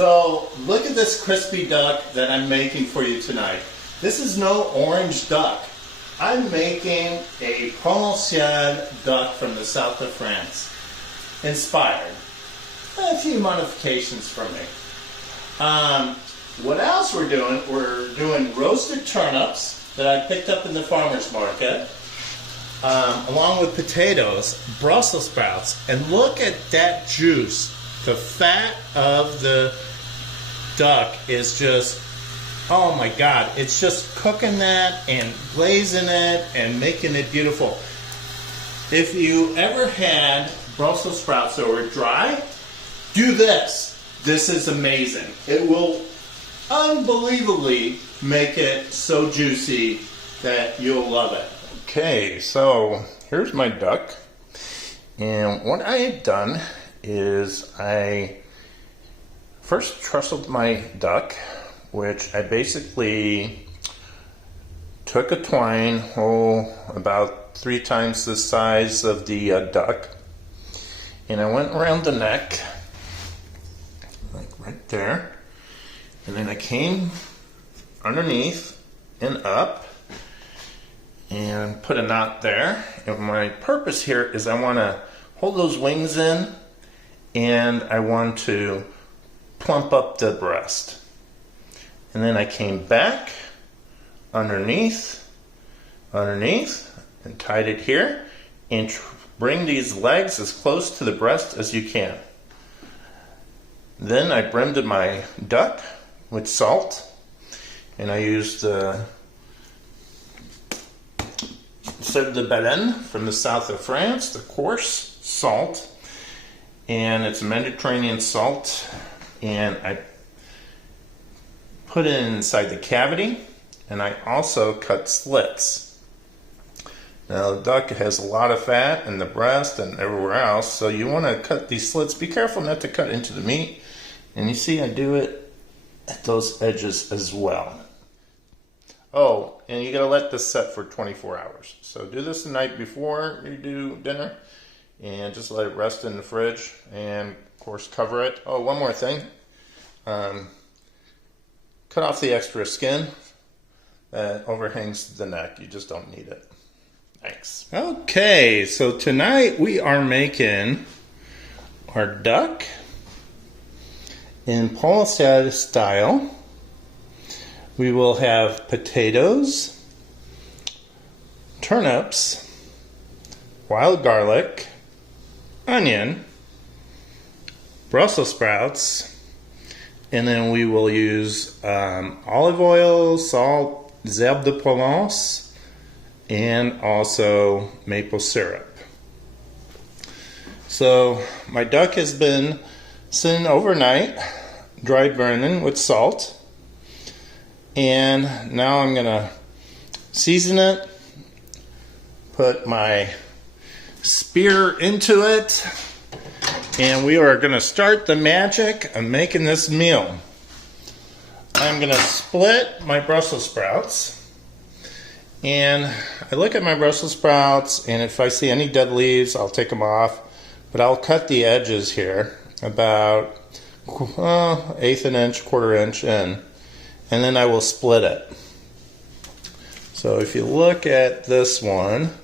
So look at this crispy duck that I'm making for you tonight. This is no orange duck. I'm making a Provencal duck from the south of France. Inspired. A few modifications from me. What else we're doing? We're doing roasted turnips that I picked up in the farmer's market. Along with potatoes, Brussels sprouts, and look at that juice. The fat of the duck is just, oh my God, it's just cooking that and glazing it and making it beautiful. If you ever had Brussels sprouts that were dry, do this. This is amazing. It will unbelievably make it so juicy that you'll love it. Okay, so here's my duck, and what I had done is I first trestled my duck, which I basically took a twine, about 3 times the size of the duck, and I went around the neck, like right there, and then I came underneath and up, and put a knot there. And my purpose here is I want to hold those wings in, and I want to plump up the breast. And then I came back, underneath, and tied it here, and bring these legs as close to the breast as you can. Then I brimmed my duck with salt, and I used the Sève de Baleine from the south of France, the coarse salt, and it's Mediterranean salt, and I put it inside the cavity, and I also cut slits. Now the duck has a lot of fat in the breast and everywhere else, so you want to cut these slits. Be careful not to cut into the meat, and you see I do it at those edges as well. Oh, and you gotta let this set for 24 hours. So do this the night before you do dinner, and just let it rest in the fridge, and of course cover it. Oh, one more thing. Cut off the extra skin that overhangs the neck. You just don't need it. Thanks. Okay, so tonight we are making our duck in Provencal style. We will have potatoes, turnips, wild garlic, onion, Brussels sprouts, and then we will use olive oil, salt, herbes de Provence, and also maple syrup. So my duck has been sitting overnight, dry burning with salt. And now I'm gonna season it, put my spear into it, and we are gonna start the magic of making this meal. I'm gonna split my Brussels sprouts, and I look at my Brussels sprouts, and if I see any dead leaves, I'll take them off, but I'll cut the edges here about 1/8 inch, 1/4 inch in. And then I will split it. So if you look at this one,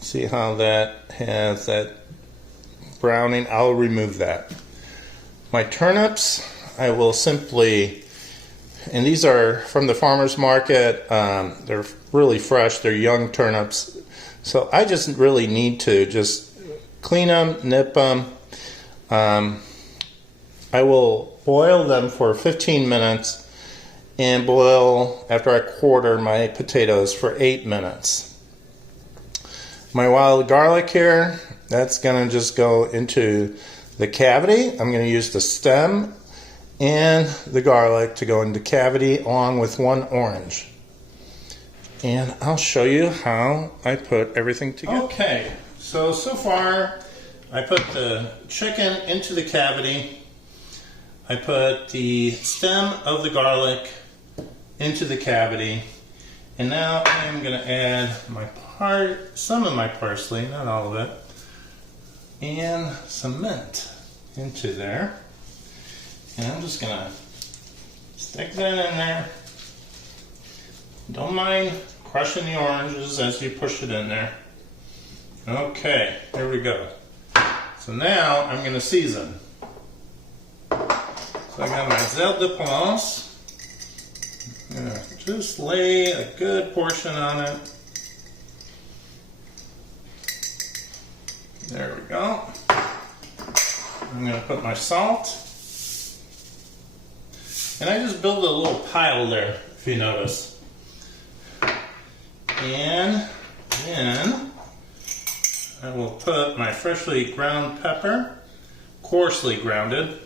see how that has that browning? I'll remove that. My turnips, I will simply, and these are from the farmer's market, they're really fresh, they're young turnips. So I just really need to just clean them, nip them. I will boil them for 15 minutes. And boil, after I quarter my potatoes, for 8 minutes. My wild garlic here, that's gonna just go into the cavity. I'm gonna use the stem and the garlic to go into the cavity along with 1 orange. And I'll show you how I put everything together. Okay, so far I put the chicken into the cavity. I put the stem of the garlic into the cavity, and now I'm going to add some of my parsley, not all of it, and some mint into there. And I'm just gonna stick that in there. Don't mind crushing the oranges as you push it in there. Okay, here we go. So now I'm gonna season. So I got my sel de Provence. I'm gonna just lay a good portion on it. There we go. I'm gonna put my salt. And I just build a little pile there, if you notice. And then I will put my freshly ground pepper, coarsely grounded.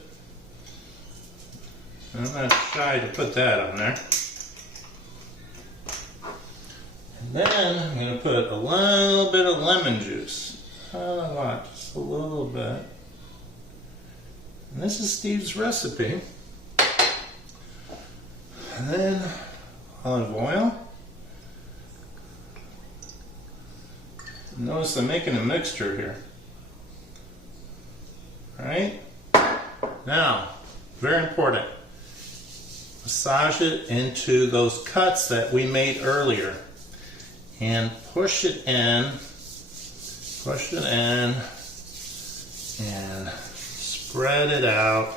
I'm not shy to put that on there. And then I'm going to put a little bit of lemon juice. Not a lot, just a little bit. And this is Steve's recipe. And then olive oil. Notice I'm making a mixture here. Alright? Now, very important. Massage it into those cuts that we made earlier. And push it in, and spread it out.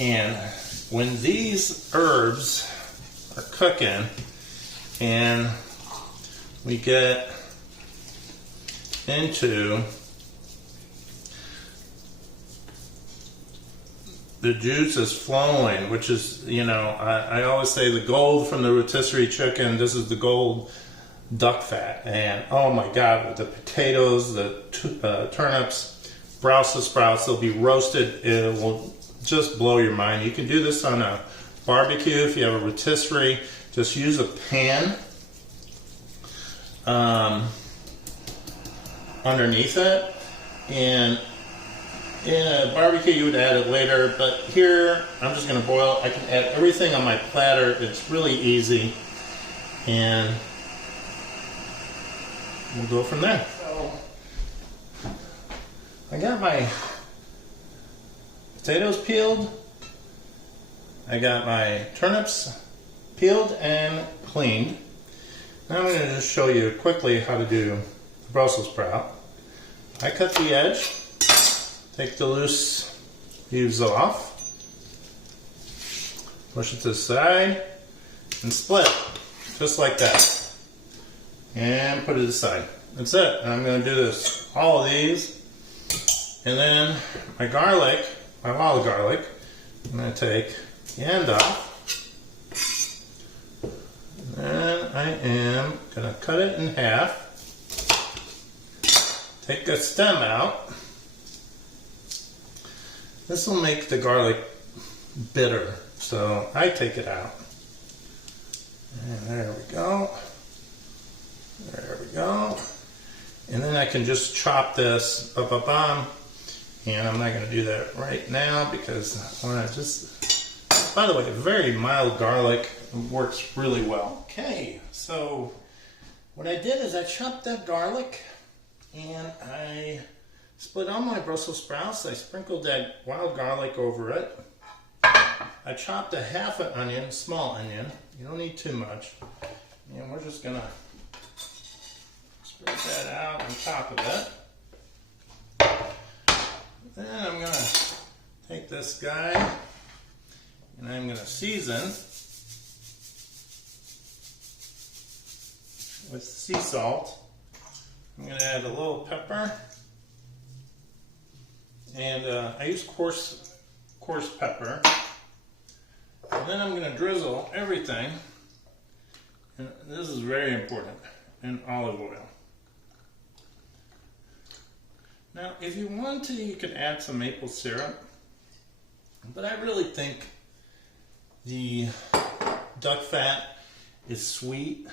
And when these herbs are cooking and we get into the juice is flowing, which is, you know, I always say the gold from the rotisserie chicken, this is the gold duck fat. And oh my God, with the potatoes, the turnips, Brussels sprouts, they'll be roasted. It will just blow your mind. You can do this on a barbecue if you have a rotisserie. Just use a pan underneath it, and in a barbecue you would add it later, but here I'm just going to boil. I can add everything on my platter. It's really easy, and we'll go from there. So I got my potatoes peeled. I got my turnips peeled and cleaned. Now I'm going to just show you quickly how to do Brussels sprout. I cut the edge, take the loose leaves off, push it to the side, and split, just like that. And put it aside. That's it. And I'm going to do this, all of these. And then my garlic, my wild garlic, I'm going to take the end off. And I am going to cut it in half. Take the stem out. This will make the garlic bitter, so I take it out. And there we go. There we go. And then I can just chop this up. And I'm not going to do that right now because I want to just, by the way, very mild garlic works really well. Okay, so what I did is I chopped that garlic and I split all my Brussels sprouts. I sprinkled that wild garlic over it. I chopped a half an onion, small onion. You don't need too much. And we're just going to spread that out on top of it. Then I'm going to take this guy and I'm going to season with sea salt. I'm going to add a little pepper, and I use coarse pepper. And then I'm going to drizzle everything, and this is very important, in olive oil. Now, if you want to, you can add some maple syrup, but I really think the duck fat is sweet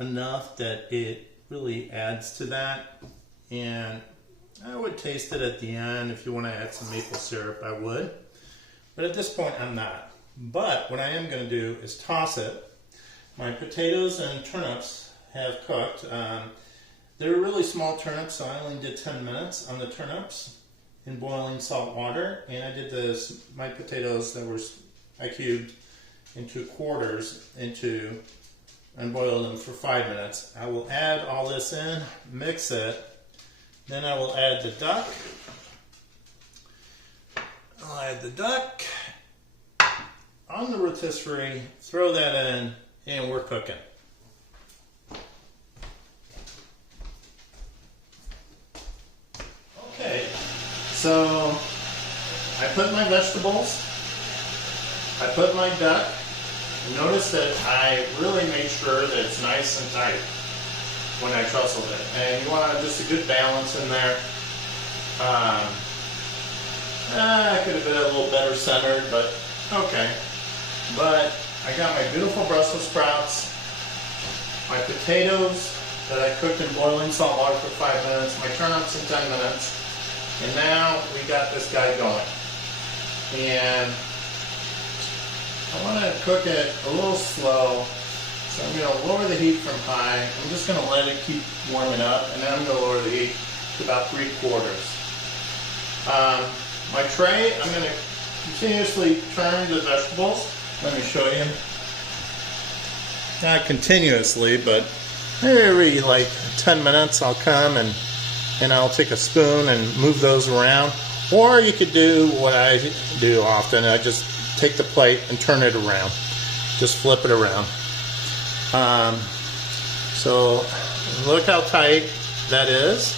enough that it really adds to that, and I would taste it at the end. If you want to add some maple syrup, I would, but at this point I'm not. But what I am going to do is toss it. My potatoes and turnips have cooked. They're really small turnips, so I only did 10 minutes on the turnips, in boiling salt water, and I did this, my potatoes that were, I cubed into quarters and boiled them for 5 minutes. I will add all this in, mix it, then I will add the duck. I'll add the duck on the rotisserie, throw that in, and we're cooking. Okay, so I put my vegetables, I put my duck. Notice that I really made sure that it's nice and tight when I trustled it. And you want just a good balance in there. I could have been a little better centered, but okay. But I got my beautiful Brussels sprouts, my potatoes that I cooked in boiling salt water for 5 minutes, my turnips in 10 minutes, and now we got this guy going. And I want to cook it a little slow, so I'm going to lower the heat from high. I'm just going to let it keep warming up, and then I'm going to lower the heat to about 3/4. My tray, I'm going to continuously turn the vegetables. Let me show you. Not continuously, but every like 10 minutes I'll come and I'll take a spoon and move those around. Or you could do what I do often. I just take the plate and turn it around. Just flip it around. So look how tight that is.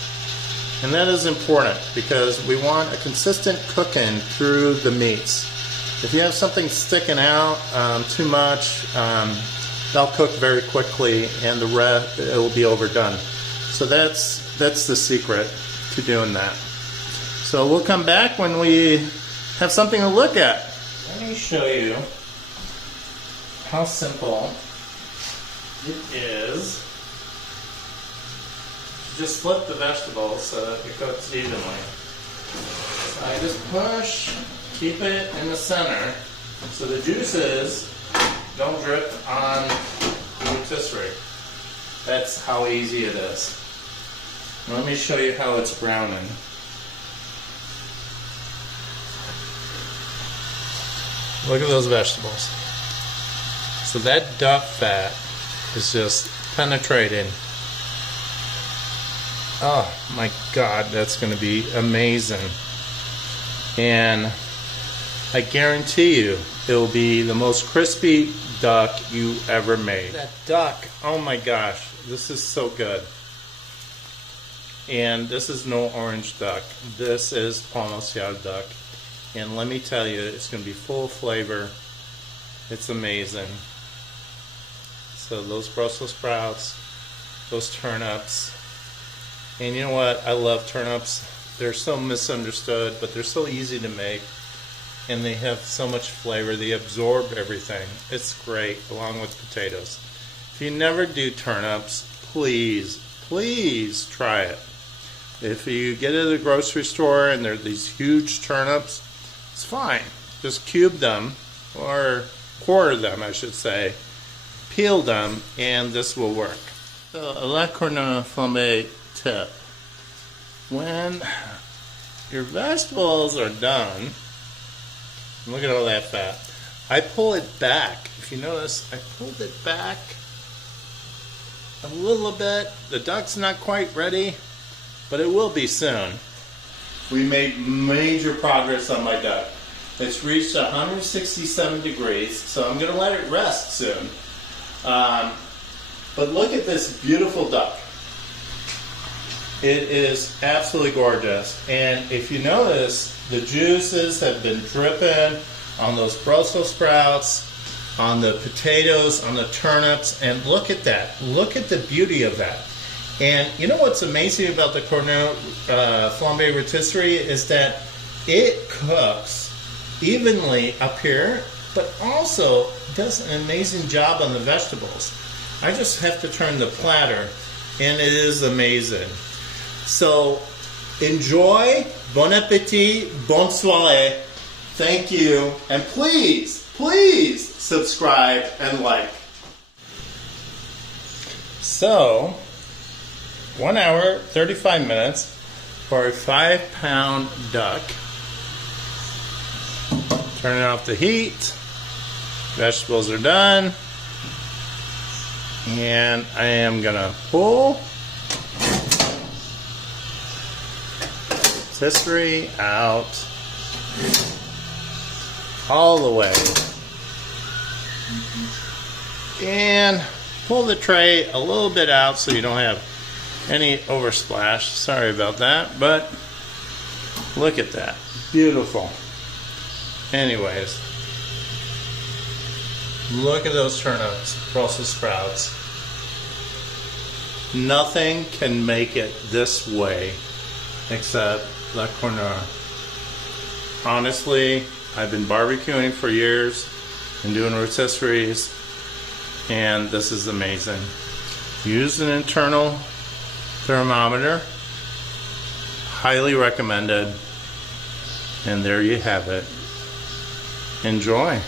And that is important because we want a consistent cooking through the meats. If you have something sticking out too much, they'll cook very quickly and the rest, it will be overdone. So that's the secret to doing that. So we'll come back when we have something to look at. Let me show you how simple it is. Just flip the vegetables so that it cooks evenly. So I just push, keep it in the center so the juices don't drip on the rotisserie. That's how easy it is. Let me show you how it's browning. Look at those vegetables. So that duck fat is just penetrating. Oh my God, that's going to be amazing. And I guarantee you it will be the most crispy duck you ever made. That duck, oh my gosh, this is so good. And this is no orange duck. This is Provencal duck. And let me tell you, it's going to be full of flavor. It's amazing. So those Brussels sprouts, those turnips. And you know what? I love turnips. They're so misunderstood, but they're so easy to make. And they have so much flavor. They absorb everything. It's great, along with potatoes. If you never do turnips, please, please try it. If you get it at the grocery store and there are these huge turnips, it's fine. Just cube them, or quarter them, I should say. Peel them, and this will work. So, a la Cornue flambe tip. When your vegetables are done, look at all that fat. I pull it back. If you notice, I pulled it back a little bit. The duck's not quite ready, but it will be soon. We made major progress on my duck. It's reached 167 degrees, so I'm going to let it rest soon. But look at this beautiful duck. It is absolutely gorgeous. And if you notice, the juices have been dripping on those Brussels sprouts, on the potatoes, on the turnips, and look at that. Look at the beauty of that. And you know what's amazing about the Cornue flambe rotisserie is that it cooks evenly up here, but also does an amazing job on the vegetables. I just have to turn the platter, and it is amazing. So enjoy, bon appetit, bonne soirée, thank you, and please, please subscribe and like. So, 1 hour, 35 minutes. for a 5-pound duck. Turning off the heat. Vegetables are done. And I am gonna pull rotisserie out all the way. And pull the tray a little bit out so you don't have any oversplash. Sorry about that, but look at that. Beautiful. Anyways, look at those turnips, Brussels sprouts. Nothing can make it this way except La Cornue. Honestly, I've been barbecuing for years and doing rotisseries, and this is amazing. Use an internal thermometer. Highly recommended. And there you have it. Enjoy.